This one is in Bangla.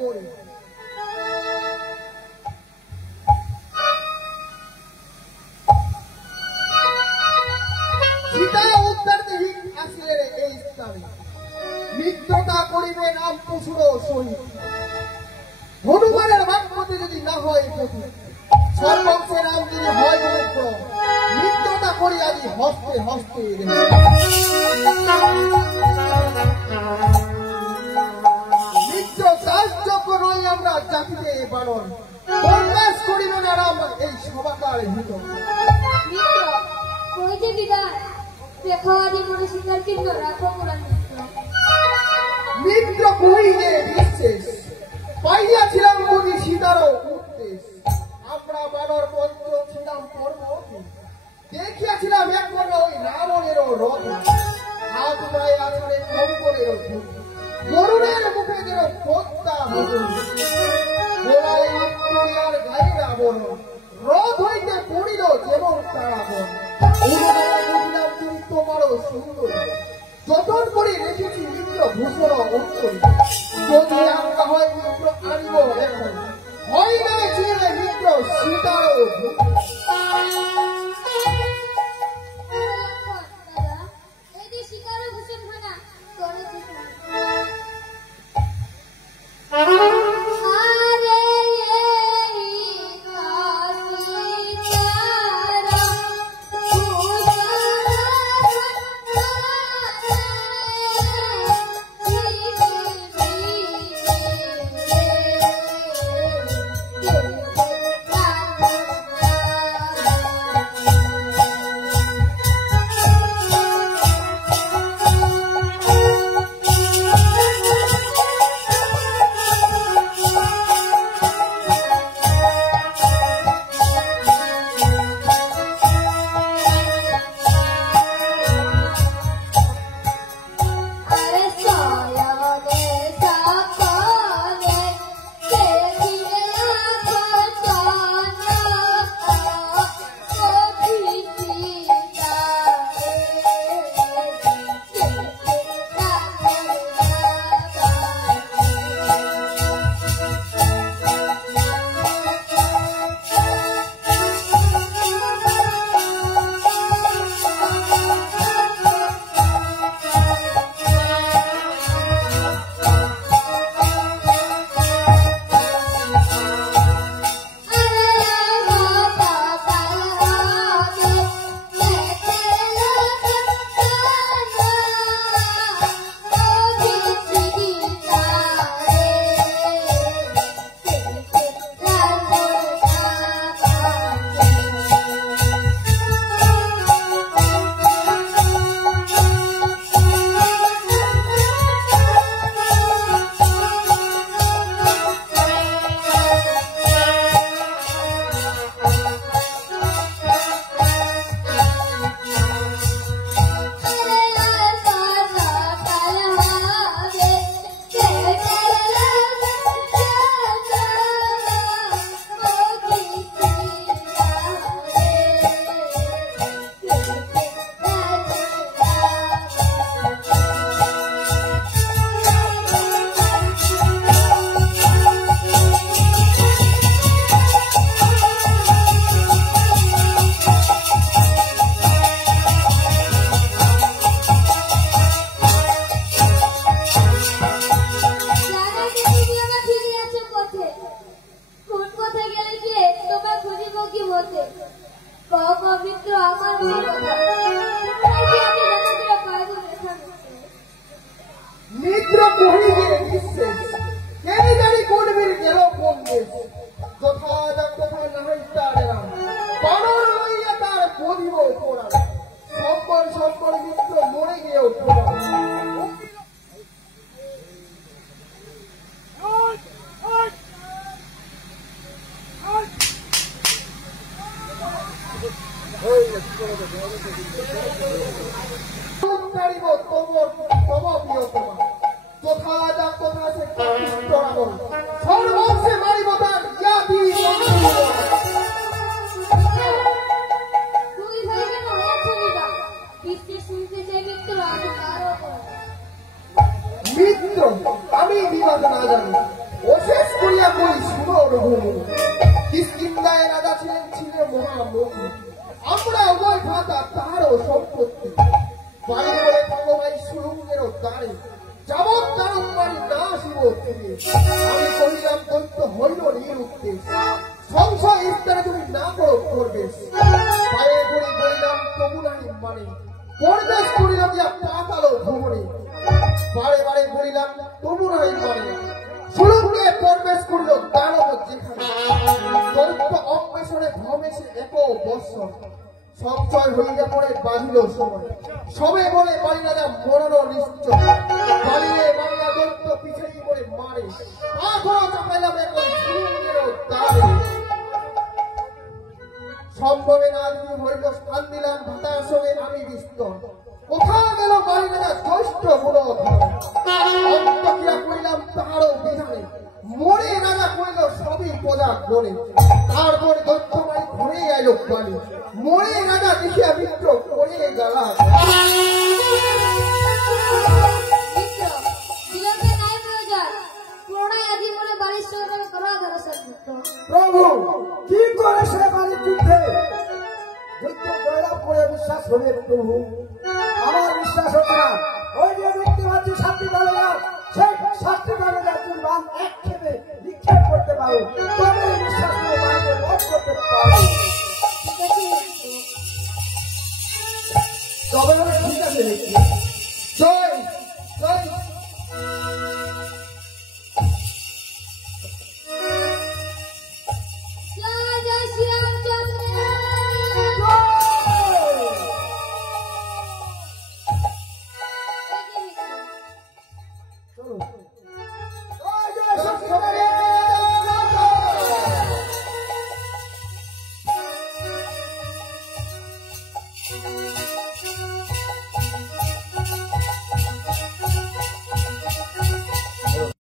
মরি। সীতা উদ্ধার দেহি আসিলেন এই স্থানে, মিত্রতা করিবে নাম পশুর সহিত। হনুমানের বাক্যতে যদি না হয় প্রতি, সর্বংশে নাম যদি হয় অনুক্রম, মিত্রতা করি আজ হস্তে হস্তে। মিত্র কাজযোগ্য নই আমরা জাতিতে বানর, প্রকাশ করিবে না রাম এই সভাকার ভিতর। মিত্র কইতে বিদায়, দেখো আদি মনে স্বীকার কিন্তু রাখো পুরাণ মিত্র। মিত্র কহিলে বিশেষ, পাইয়াছিলাম বুঝি সীতারও উদ্দেশ। আমরা বানর পঞ্চ ছিলাম পর্বতে, দেখিয়াছিলাম একবার ওই রাবণেরও রথ। হাত পায়ে আছড়ে কঙ্করেরও ধূপ, গরুড়ের মুখে যেন পদ্মা মধু। গোলায় ভিক্টোরিয়ার গায়ে রাবণ, রথ হইতে পড়িল যেমন তারাবণ। বুঝলাম তুমি তোমারও সুন্দর, যতন করে রেখেছি মিত্র ভূষণ অন্তরী। যদি আমরা হয় মিত্র আনিব এখন, হয় না ছিলে মিত্র সীতারও ধূপ। মিত্র কহিলে বিশেষ, কে জানি কোন বীর গেল কোন দেশ। যথা যথা নাহি তার রাম, বানর লইয়া তার পদিব পোড়া। সম্পর সম্পর মিত্র মরে গিয়েও পোড়া। সর্বংশে মারিব তার জাতি। মিত্র আমি বিবাদ না জানি, অশেষ করিয়া করি সুর ভূমি কিষ্কিন্ধায় রাজা ছিলেন মহামোহী আমরা উভয় ভ্রাতা তাহারও সম্পত্তি বাড়ি বলে ভগবান সুরঙ্গেরও দ্বারে যাবৎ দারুণ বাড়ি না শিব থেকে আমি কহিলাম দৈত্য হইল নিরুদ্দেশ সংশয় ইস্তারে তুমি না করবে পায়ে পড়ে বলিলাম তবু নাহি মানে পরবেশ করিল দিয়া পাতালো ভ্রমণে বারে বারে বলিলাম তবু নাহি মানে সুরঙ্গে প্রবেশ করিল দানব যেখানে দৈত্য অন্বেষণে ভ্রমেশে এক বৎসর সংশয় হইয়া পড়ে বাঁধিল সময় সবে বলে বাড়ি রাজা মরণ নিশ্চয় বাড়িয়ে বাড়িয়া দৈত্য পিছাই করে মারে এখনো চাপাইলাম এখন সুরঙ্গেরও দ্বারে সম্ভবে না যদি হইল স্থান দিলাম ভাতার সঙ্গে আমি বিস্তর কোথাও গেল বাড়ি রাজা জ্যৈষ্ঠ বড় অন্তক্রিয়া করিলাম তাহারও বিধানে মরে রাজা করিল সবই প্রজা গণে তারপর দৈত্য বাড়ি ঘরে আইল বাড়ি মরে রাজা দেখিয়া মিত্র করে গেলা প্রভু কি করে সে বাড়ির যুদ্ধে জয়লাভ করে বিশ্বাস হবে প্রভু আমার বিশ্বাস হচ্ছে না ওই যে দেখতে পাচ্ছি 7টি বালক সেই 7টি বালকের তুমি বান এক খেপে নিক্ষেপ করতে পারো তবে বিশ্বাস করে বাড়িতে বধ করতে পারো তবে ঠিক আছে জয়